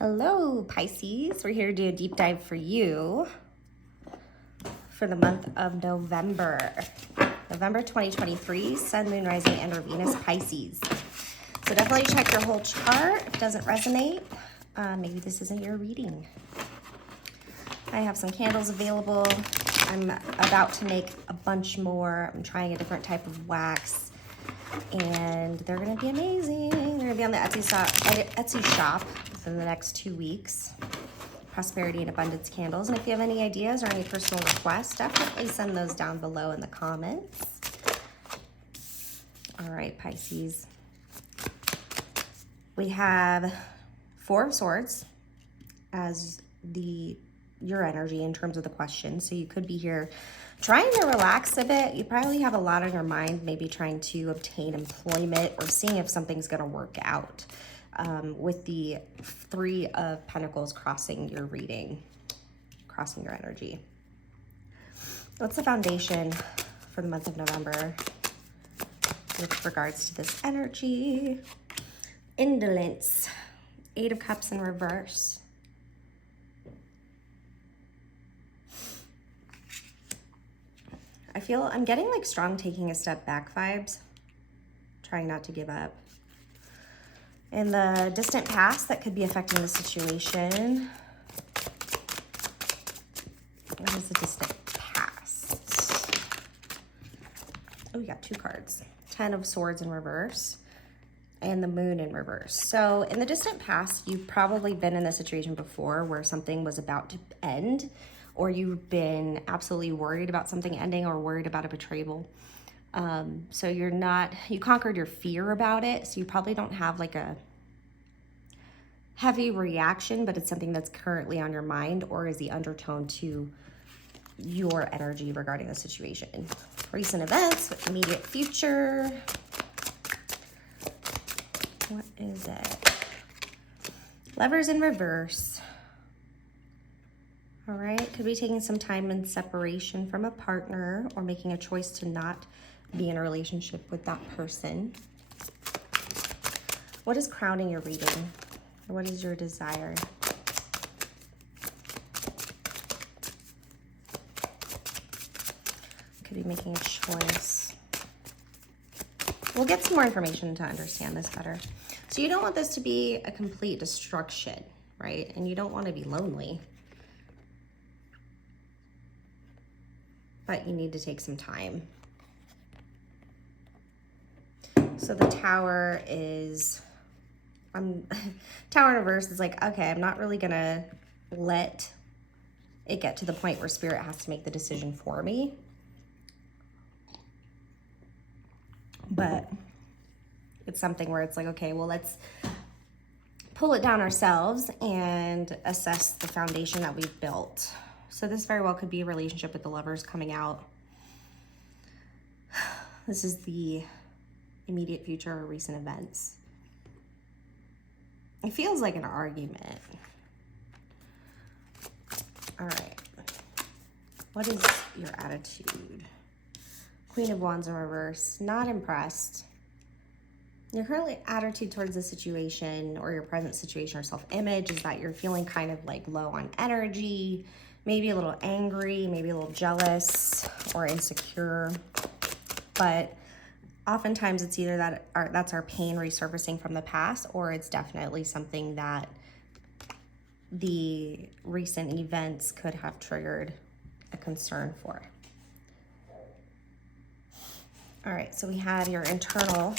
Hello, Pisces. We're here to do a deep dive for you for the month of November. November 2023, Sun, Moon, Rising, and or Venus, Pisces. So definitely check your whole chart. If it doesn't resonate, maybe this isn't your reading. I have some candles available. I'm about to make a bunch more. I'm trying a different type of wax, and they're gonna be amazing. They're gonna be on the Etsy shop within the next 2 weeks. Prosperity and Abundance candles. And if you have any ideas or any personal requests, definitely send those down below in the comments. All right, Pisces. We have Four of Swords as your energy in terms of the question. So you could be here trying to relax a bit. You probably have a lot on your mind, maybe trying to obtain employment or seeing if something's going to work out. With the Three of Pentacles crossing your reading, crossing your energy. What's the foundation for the month of November with regards to this energy? Indolence. Eight of Cups in reverse. I'm getting like strong taking a step back vibes. Trying not to give up. In the distant past, that could be affecting the situation. What is the distant past? Oh, we got two cards. 10 of Swords in reverse and the Moon in reverse. So in the distant past, you've probably been in a situation before where something was about to end, or you've been absolutely worried about something ending or worried about a betrayal. So you conquered your fear about it. So you probably don't have like a heavy reaction, but it's something that's currently on your mind or is the undertone to your energy regarding the situation. Recent events, immediate future. What is it? Lovers in reverse. All right, could be taking some time in separation from a partner or making a choice to not be in a relationship with that person. What is crowning your reading? What is your desire? Could be making a choice. We'll get some more information to understand this better. So you don't want this to be a complete destruction, right? And you don't want to be lonely. But you need to take some time. So the Tower is, Tower in reverse is like, okay, I'm not really gonna let it get to the point where Spirit has to make the decision for me. But it's something where it's like, okay, well, let's pull it down ourselves and assess the foundation that we've built. So this very well could be a relationship with the Lovers coming out. This is the immediate future or recent events. It feels like an argument. All right. What is your attitude? Queen of Wands in reverse. Not impressed. Your current attitude towards the situation or your present situation or self-image is that you're feeling kind of like low on energy, maybe a little angry, maybe a little jealous or insecure. But oftentimes it's either that's our pain resurfacing from the past, or it's definitely something that the recent events could have triggered a concern for. All right, so we have your internal,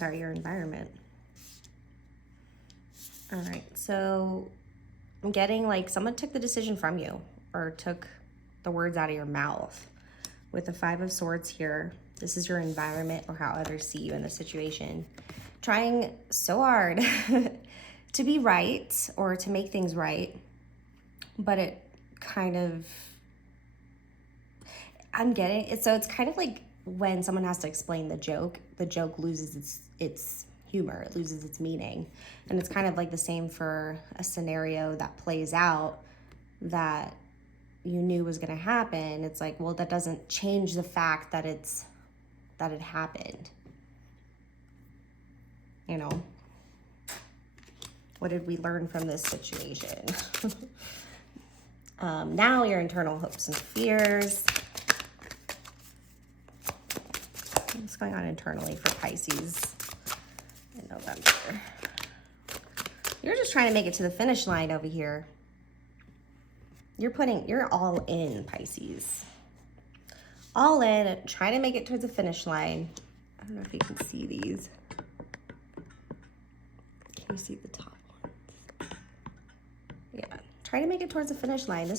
your environment. All right, so I'm getting like someone took the decision from you or took the words out of your mouth. With the Five of Swords here, this is your environment or how others see you in the situation. Trying so hard to be right or to make things right, but it kind of, I'm getting it. So it's kind of like when someone has to explain the joke loses its humor, it loses its meaning. And it's kind of like the same for a scenario that plays out that you knew was going to happen. It's like, well, that doesn't change the fact that it happened. You know, What did we learn from this situation? Now your internal hopes and fears. What's going on internally for Pisces in November? You're just trying to make it to the finish line over here. You're all in, Pisces. All in, trying to make it towards the finish line. I don't know if you can see these. Can you see the top ones? Yeah, try to make it towards the finish line.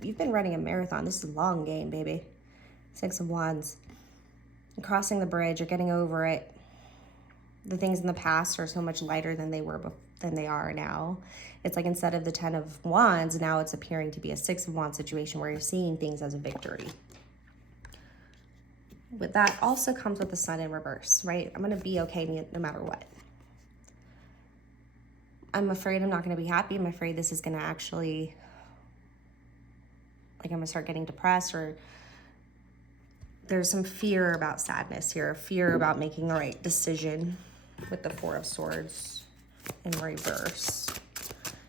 You've been running a marathon. This is a long game, baby. Six of Wands. You're crossing the bridge, you're getting over it. The things in the past are so much lighter than they are now. It's like instead of the 10 of Wands, now it's appearing to be a 6 of Wands situation where you're seeing things as a victory. But that also comes with the Sun in reverse, right? I'm going to be okay no matter what. I'm afraid I'm not going to be happy. I'm afraid this is going to actually, like, I'm going to start getting depressed, or there's some fear about sadness here, fear about making the right decision with the Four of Swords in reverse.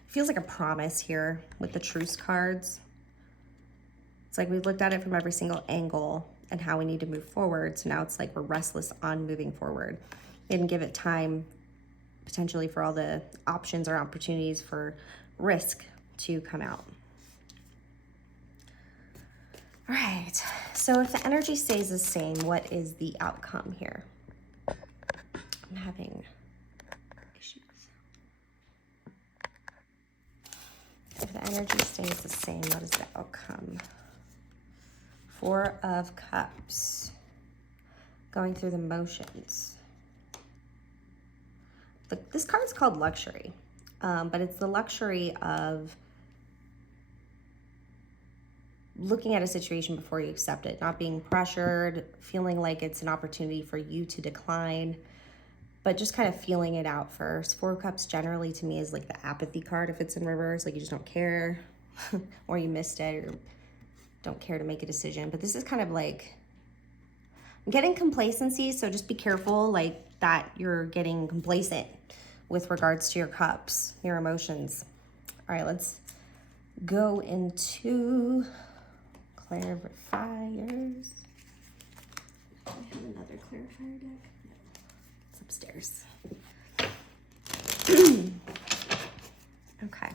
Feels like a promise here with the Truce cards. It's like we've looked at it from every single angle and how we need to move forward. So now it's like we're restless on moving forward. We didn't give it time potentially for all the options or opportunities for risk to come out. All right, so if the energy stays the same, what is the outcome here? I'm having issues. If the energy stays the same, what is the outcome? Four of Cups. Going through the motions. This card's called Luxury, but it's the luxury of looking at a situation before you accept it, not being pressured, feeling like it's an opportunity for you to decline, but just kind of feeling it out first. Four of Cups generally to me is like the apathy card if it's in reverse, like you just don't care or you missed it or don't care to make a decision. But this is kind of like, I'm getting complacency, so just be careful like that you're getting complacent with regards to your cups, your emotions. All right, let's go into clarifiers. I have another clarifier deck. It's upstairs. Okay.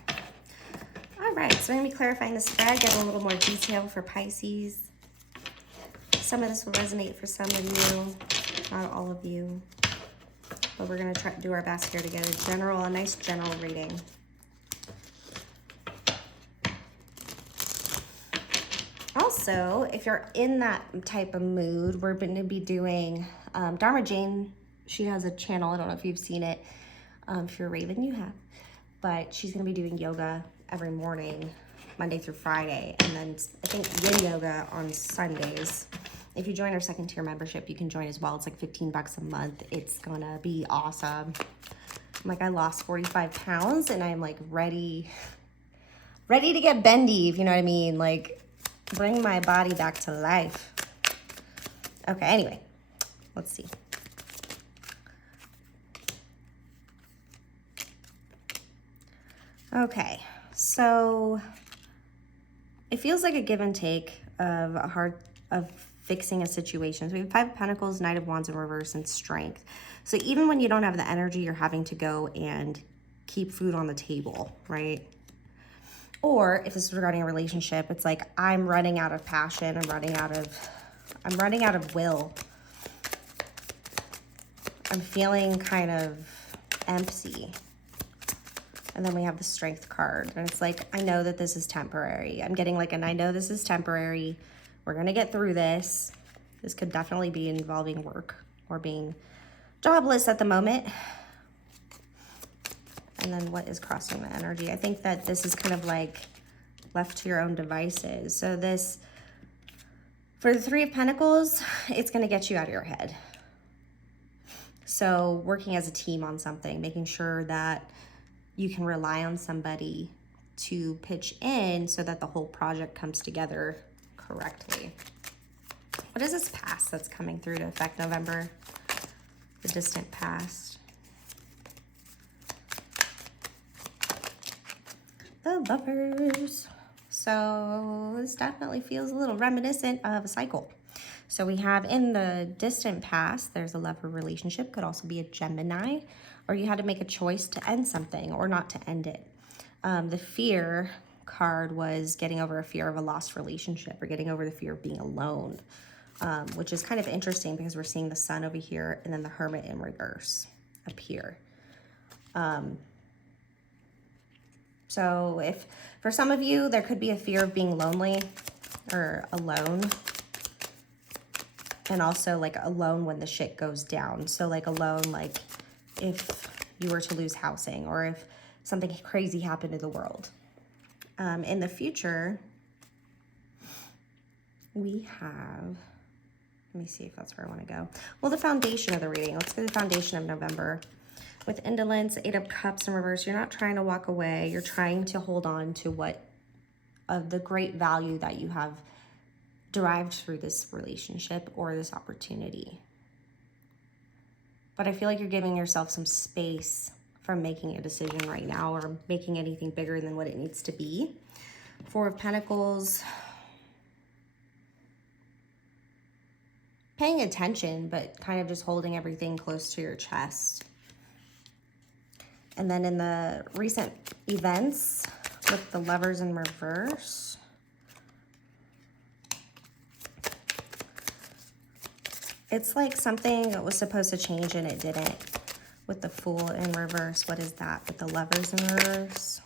All right, so I'm gonna be clarifying the spread, getting a little more detail for Pisces. Some of this will resonate for some of you, not all of you, but we're gonna try to do our best here to get a nice general reading. Also, if you're in that type of mood, we're going to be doing, Dharma Jane, she has a channel, I don't know if you've seen it. If you're Raven, you have. But she's going to be doing yoga every morning, Monday through Friday, and then I think yin yoga on Sundays. If you join our second tier membership, you can join as well. It's like $15 a month. It's going to be awesome. I lost 45 pounds and I'm like ready to get bendy, if you know what I mean. Like, bring my body back to life. Okay, anyway, let's see. Okay, so it feels like a give and take of fixing a situation. So we have Five of Pentacles, Knight of Wands in reverse, and Strength. So even when you don't have the energy, you're having to go and keep food on the table, right? Or if this is regarding a relationship, it's like I'm running out of passion, I'm running out of will. I'm feeling kind of empty. And then we have the Strength card. And it's like, I know that this is temporary. I'm getting like I know this is temporary. We're gonna get through this. This could definitely be involving work or being jobless at the moment. And then what is crossing the energy? I think that this is kind of like left to your own devices. So this, for the Three of Pentacles, it's going to get you out of your head. So working as a team on something, making sure that you can rely on somebody to pitch in so that the whole project comes together correctly. What is this past that's coming through to affect November? The distant past. the Lovers. So this definitely feels a little reminiscent of a cycle. So we have in the distant past, there's a lover relationship, could also be a Gemini, or you had to make a choice to end something or not to end it. The fear card was getting over a fear of a lost relationship or getting over the fear of being alone, which is kind of interesting because we're seeing the Sun over here and then the Hermit in reverse up here. So if for some of you, there could be a fear of being lonely or alone. And also like alone when the shit goes down. So like alone, like if you were to lose housing or if something crazy happened in the world. In the future, we have, let me see if that's where I want to go. Well, the foundation of the reading. Let's go to the foundation of November. With indolence, 8 of Cups in reverse, you're not trying to walk away. You're trying to hold on to what of the great value that you have derived through this relationship or this opportunity. But I feel like you're giving yourself some space from making a decision right now or making anything bigger than what it needs to be. 4 of Pentacles. Paying attention, but kind of just holding everything close to your chest. And then in the recent events with the Lovers in reverse, it's like something that was supposed to change and it didn't. With the Fool in reverse, what is that? With the Lovers in reverse.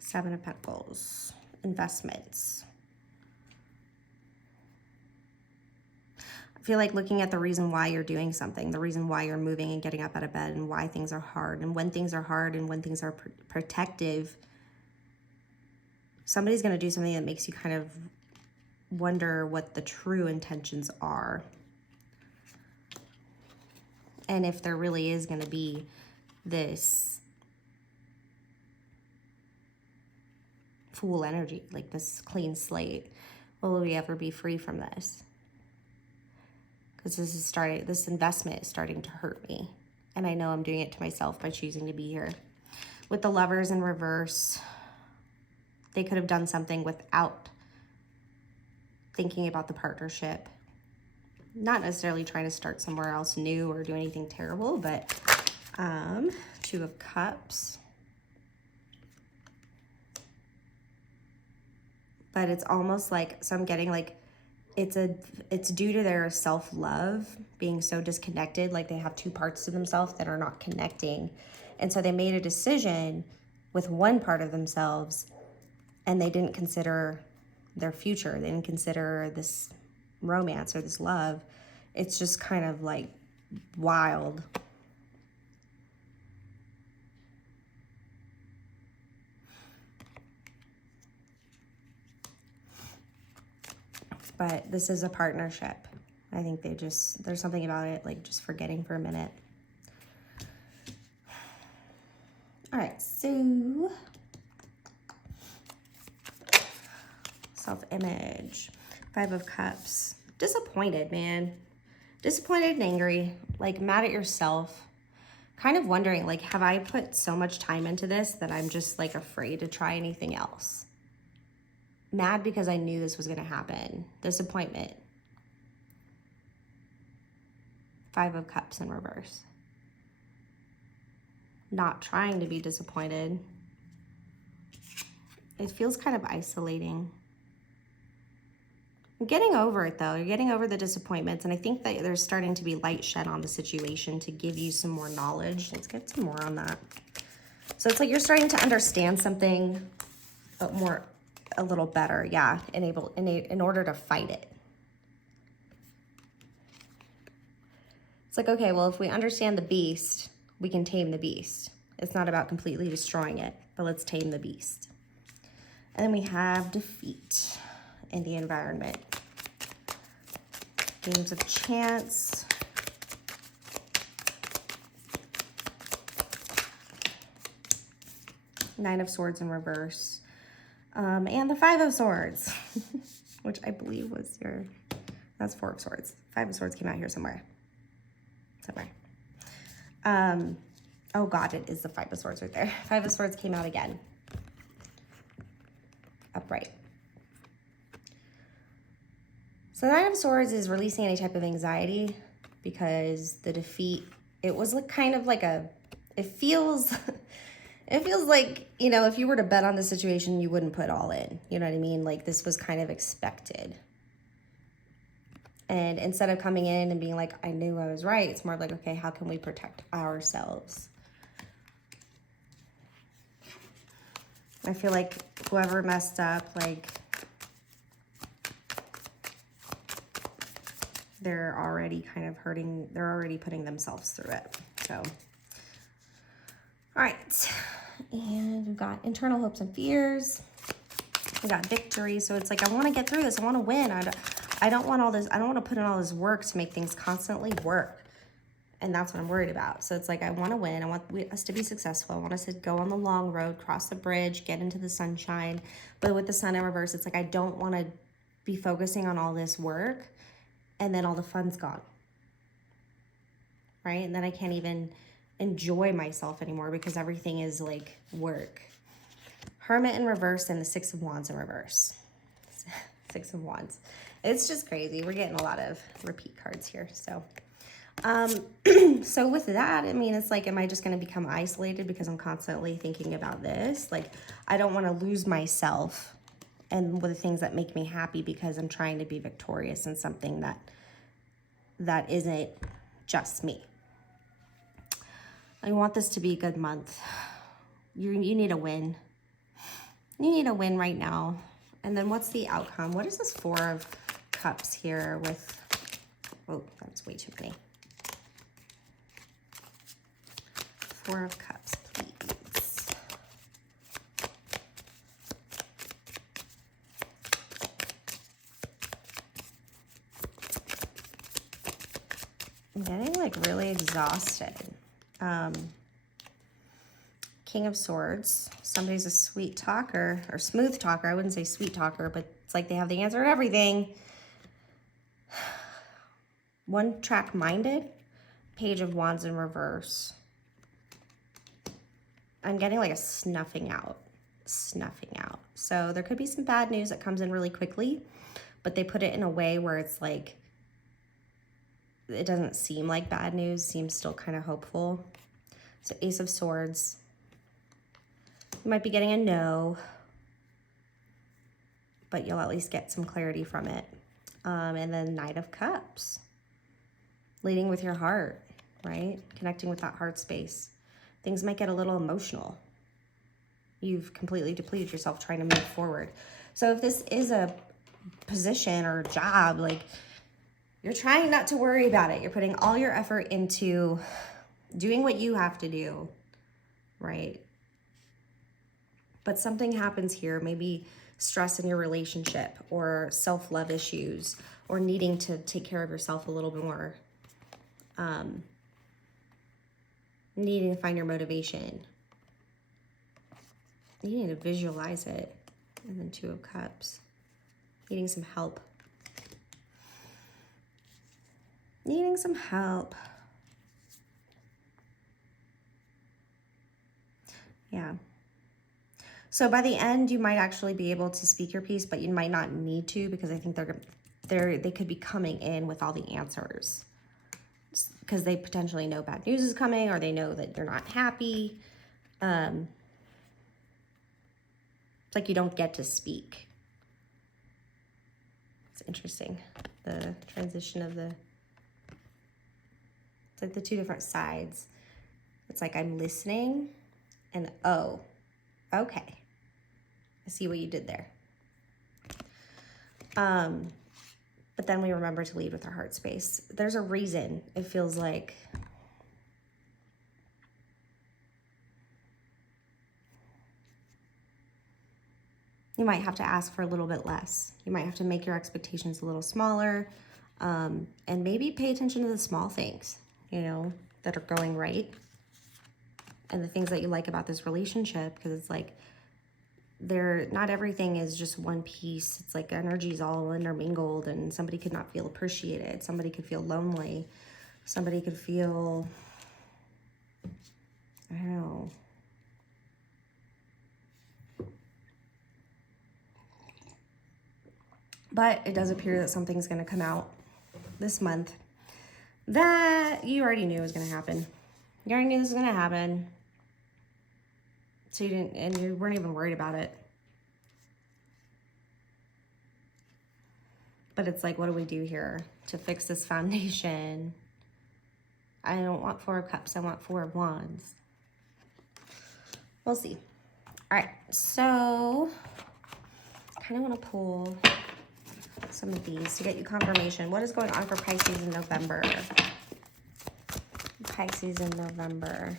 7 of Pentacles. Investments. I feel like looking at the reason why you're doing something, the reason why you're moving and getting up out of bed and why things are hard and when things are hard and when things are protective, somebody's going to do something that makes you kind of wonder what the true intentions are. And if there really is going to be this Fool energy, like this clean slate, will we ever be free from this? Because this investment is starting to hurt me. And I know I'm doing it to myself by choosing to be here. With the Lovers in reverse, they could have done something without thinking about the partnership. Not necessarily trying to start somewhere else new or do anything terrible, but 2 of Cups. But it's almost like, so I'm getting like, it's due to their self-love being so disconnected, like they have 2 parts to themselves that are not connecting. And so they made a decision with one part of themselves and they didn't consider their future. They didn't consider this romance or this love. It's just kind of like wild. But this is a partnership. I think there's something about it, like just forgetting for a minute. All right, so self-image, 5 of Cups. Disappointed, man. Disappointed and angry, like mad at yourself. Kind of wondering, like, have I put so much time into this that I'm just like afraid to try anything else? Mad because I knew this was going to happen. Disappointment. 5 of Cups in reverse. Not trying to be disappointed. It feels kind of isolating. I'm getting over it though. You're getting over the disappointments, and I think that there's starting to be light shed on the situation to give you some more knowledge. Let's get some more on that. So it's like you're starting to understand something a little better, yeah, in order to fight it. It's like, okay, well, if we understand the beast, we can tame the beast. It's not about completely destroying it, but let's tame the beast. And then we have defeat in the environment. Games of chance. Nine of Swords in reverse. And the 5 of Swords, which I believe was that's 4 of Swords. 5 of Swords came out here somewhere. Oh God, it is the Five of Swords right there. Five of Swords came out again. Upright. So the Nine of Swords is releasing any type of anxiety because the defeat, it was like kind of like it feels like, you know, if you were to bet on the situation, you wouldn't put all in. You know what I mean? Like this was kind of expected. And instead of coming in and being like, I knew I was right, it's more like, okay, how can we protect ourselves? I feel like whoever messed up, like, they're already kind of hurting, they're already putting themselves through it. So, all right. And we've got internal hopes and fears. We got victory. So it's like, I want to get through this. I want to win. I don't want all this. I don't want to put in all this work to make things constantly work. And that's what I'm worried about. So it's like, I want to win. I want us to be successful. I want us to go on the long road, cross the bridge, get into the sunshine. But with the sun in reverse, it's like, I don't want to be focusing on all this work and then all the fun's gone. Right? And then I can't even enjoy myself anymore because everything is like work. Hermit in reverse and the Six of Wands in reverse. Six of Wands. It's just crazy. We're getting a lot of repeat cards here. So, so with that, I mean, it's like, am I just going to become isolated because I'm constantly thinking about this? Like, I don't want to lose myself and with the things that make me happy because I'm trying to be victorious in something that isn't just me. I want this to be a good month. You need a win. You need a win right now. And then what's the outcome? What is this Four of Cups here with, oh, that's way too many. Four of Cups, please. I'm getting like really exhausted. King of Swords. Somebody's a sweet talker or smooth talker. I wouldn't say sweet talker, but it's like they have the answer to everything. One track minded. Page of Wands in reverse. I'm getting like a snuffing out. So there could be some bad news that comes in really quickly, but they put it in a way where it's like, it doesn't seem like bad news, seems still kind of hopeful. So Ace of Swords. You might be getting a no, but you'll at least get some clarity from it. And then Knight of Cups. Leading with your heart, right? Connecting with that heart space. Things might get a little emotional. You've completely depleted yourself trying to move forward. So if this is a position or a job, like, you're trying not to worry about it. You're putting all your effort into doing what you have to do, right? But something happens here, maybe stress in your relationship or self-love issues or needing to take care of yourself a little bit more. Needing to find your motivation. You need to visualize it. And then Two of Cups. Needing some help. Needing some help. Yeah. So by the end, you might actually be able to speak your piece, but you might not need to because I think they could be coming in with all the answers because they potentially know bad news is coming or they know that you're not happy. It's like you don't get to speak. It's interesting. The transition of it's like the two different sides. It's like I'm listening and oh, okay. I see what you did there. But then we remember to lead with our heart space. There's a reason it feels like you might have to ask for a little bit less. You might have to make your expectations a little smaller, and maybe pay attention to the small things, you know, that are going right and the things that you like about this relationship, because it's like not everything is just one piece. It's like energy's all intermingled and somebody could not feel appreciated. Somebody could feel lonely. Somebody could feel I don't know. But it does appear that something's going to come out this month that you already knew was going to happen. You already knew this was going to happen. So you didn't, and you weren't even worried about it. But it's like, what do we do here to fix this foundation? I don't want 4 of Cups. I want 4 of Wands. We'll see. All right. So I kind of want to pull some of these to get you confirmation. What is going on for Pisces in November? Pisces in November.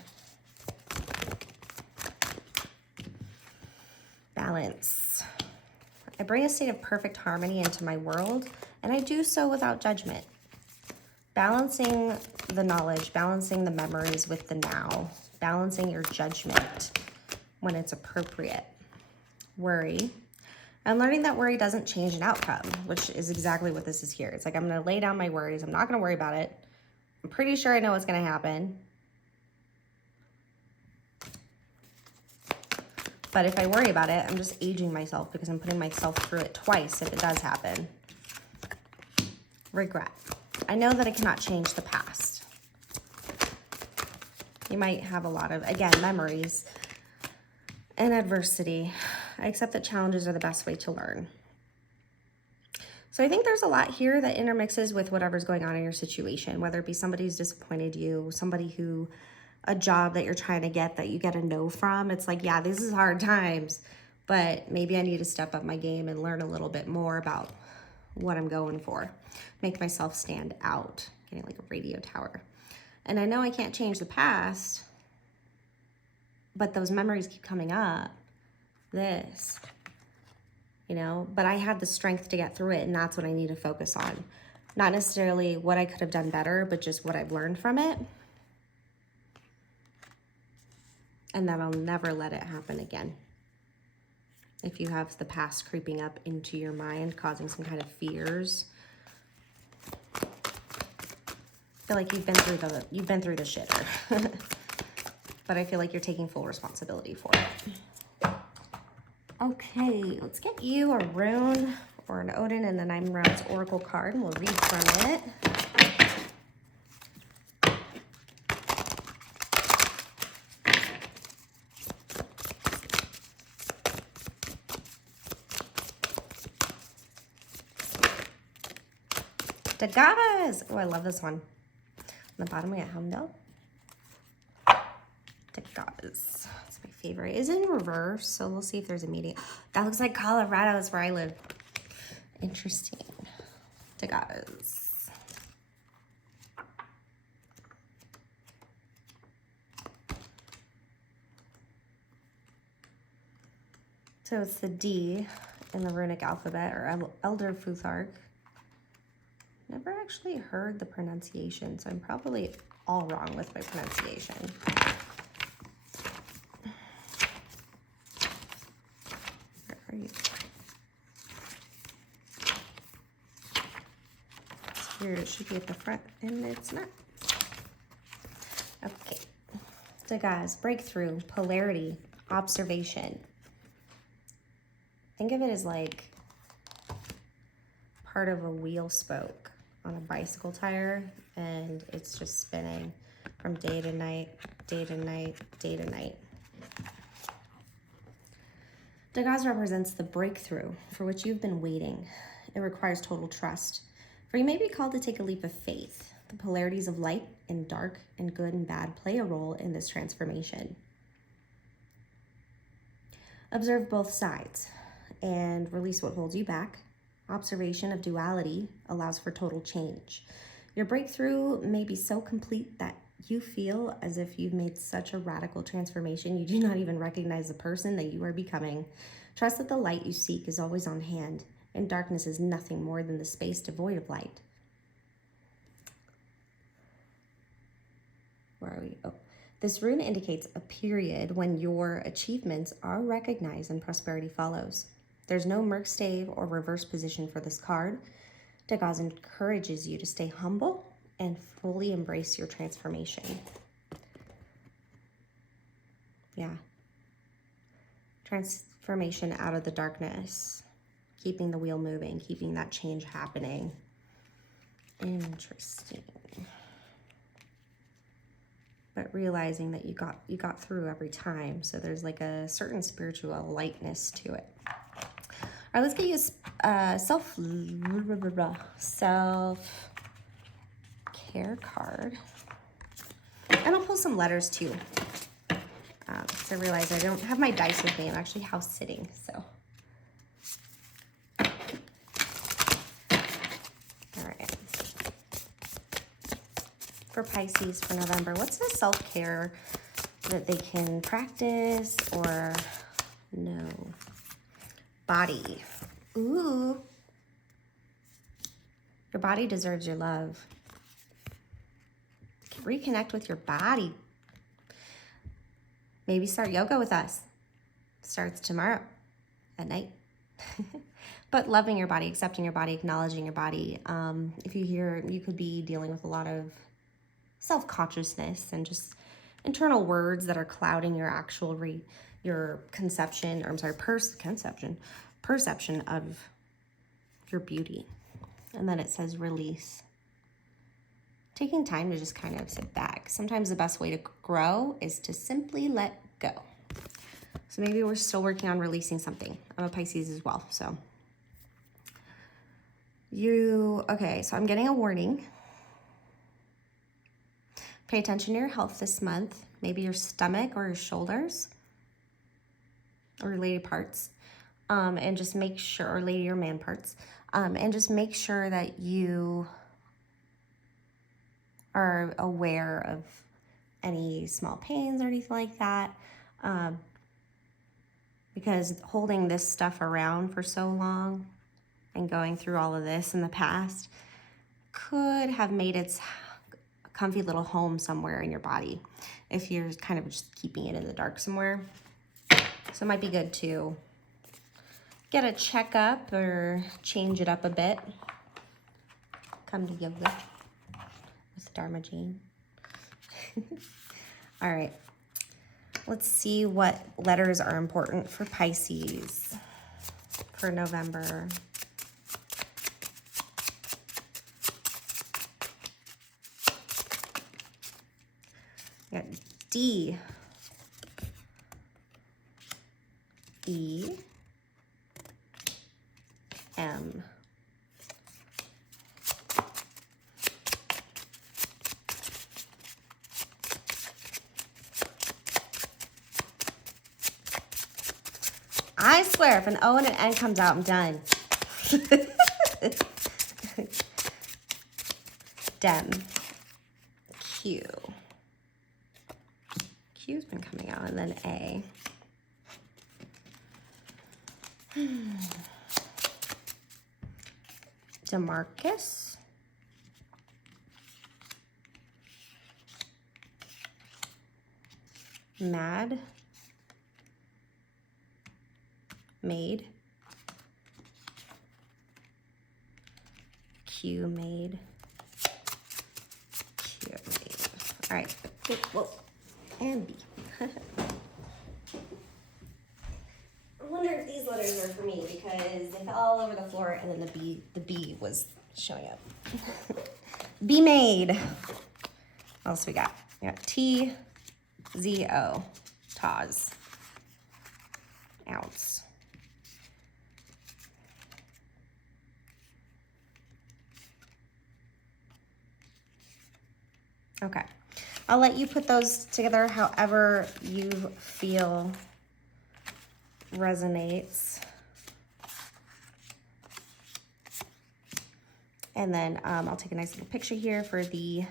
Balance. I bring a state of perfect harmony into my world, and I do so without judgment. Balancing the knowledge, balancing the memories with the now, balancing your judgment when it's appropriate. Worry. I'm learning that worry doesn't change an outcome, which is exactly what this is here. It's like, I'm going to lay down my worries. I'm not going to worry about it. I'm pretty sure I know what's going to happen. But if I worry about it, I'm just aging myself because I'm putting myself through it twice if it does happen. Regret. I know that I cannot change the past. You might have a lot of, again, memories and adversity. I accept that challenges are the best way to learn. So I think there's a lot here that intermixes with whatever's going on in your situation, whether it be somebody who's disappointed you, somebody who, a job that you're trying to get that you get a no from. It's like, yeah, this is hard times, but maybe I need to step up my game and learn a little bit more about what I'm going for. Make myself stand out, getting like a radio tower. And I know I can't change the past, but those memories keep coming up. This, you know, but I have the strength to get through it, and that's what I need to focus on. Not necessarily what I could have done better, but just what I've learned from it. And that I'll never let it happen again. If you have the past creeping up into your mind, causing some kind of fears, I feel like you've been through the shitter. But I feel like you're taking full responsibility for it. Okay, let's get you a rune or an Odin and the 9 Rounds Oracle card, and we'll read from it. Tagadas! Oh, I love this one. On the bottom, we got Humdell. Tagadas. It's my favorite. It's in reverse, so we'll see if there's a meeting. That looks like Colorado. That's where I live. Interesting. Tagadas. So it's the D in the runic alphabet, or Elder Futhark. Never actually heard the pronunciation, so I'm probably all wrong with my pronunciation. Where are you? It's weird, it should be at the front, and it's not. Okay. So guys, breakthrough, polarity, observation. Think of it as like part of a wheel spoke on a bicycle tire, and it's just spinning from day to night, day to night, day to night. Tagadas represents the breakthrough for which you've been waiting. It requires total trust, for you may be called to take a leap of faith. The polarities of light and dark and good and bad play a role in this transformation. Observe both sides and release what holds you back. Observation of duality allows for total change. Your breakthrough may be so complete that you feel as if you've made such a radical transformation you do not even recognize the person that you are becoming. Trust that the light you seek is always on hand, and darkness is nothing more than the space devoid of light. Where are we? Oh. This rune indicates a period when your achievements are recognized and prosperity follows. There's no merc stave or reverse position for this card. Tagadas encourages you to stay humble and fully embrace your transformation. Yeah. Transformation out of the darkness. Keeping the wheel moving, keeping that change happening. Interesting. But realizing that you got through every time. So there's like a certain spiritual lightness to it. All right, let's get you a self-care card. And I'll pull some letters too. So I realize I don't have my dice with me. I'm actually house sitting, so. All right. For Pisces for November, what's the self-care that they can practice or no? Body. Ooh. Your body deserves your love. Reconnect with your body. Maybe start yoga with us. Starts tomorrow at night. But loving your body, accepting your body, acknowledging your body. If you could be dealing with a lot of self-consciousness and just internal words that are clouding your actual your conception, or I'm sorry, perception of your beauty. And then it says release. Taking time to just kind of sit back. Sometimes the best way to grow is to simply let go. So maybe we're still working on releasing something. I'm a Pisces as well, so. Okay, so I'm getting a warning. Pay attention to your health this month. Maybe your stomach or your shoulders or related parts. And just make sure, or lady or man parts. And just make sure that you are aware of any small pains or anything like that. Because holding this stuff around for so long and going through all of this in the past could have made its comfy little home somewhere in your body if you're kind of just keeping it in the dark somewhere. So it might be good to get a checkup or change it up a bit. Come to yoga with Dharma Jean. All right. Let's see what letters are important for Pisces for November. We got D, E, M. I swear, if an O and an N comes out, I'm done. Dem. Q. Q's been coming out, and then A. DeMarcus. Mad. Made. Q made. Q made. All right. Whoa. And B. I wonder if these letters are for me because they fell all over the floor and then the B was showing up. B made. What else we got? We got T, Z, O. Taz. Ounce. Okay, I'll let you put those together however you feel resonates. And then I'll take a nice little picture here for so you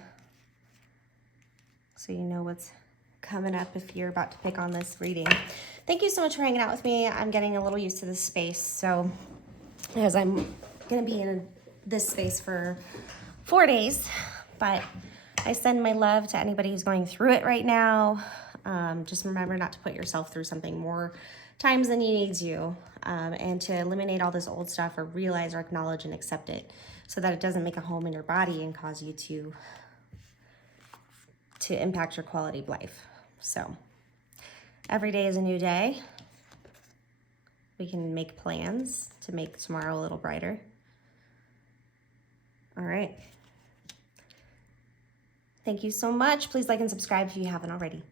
know what's coming up if you're about to pick on this reading. Thank you so much for hanging out with me. I'm getting a little used to this space, so as I'm gonna be in this space for 4 days, but I send my love to anybody who's going through it right now. Just remember not to put yourself through something more times than you need to, and to eliminate all this old stuff or realize or acknowledge and accept it so that it doesn't make a home in your body and cause you to impact your quality of life. So Every day is a new day. We can make plans to make tomorrow a little brighter. All right. Thank you so much. Please like and subscribe if you haven't already.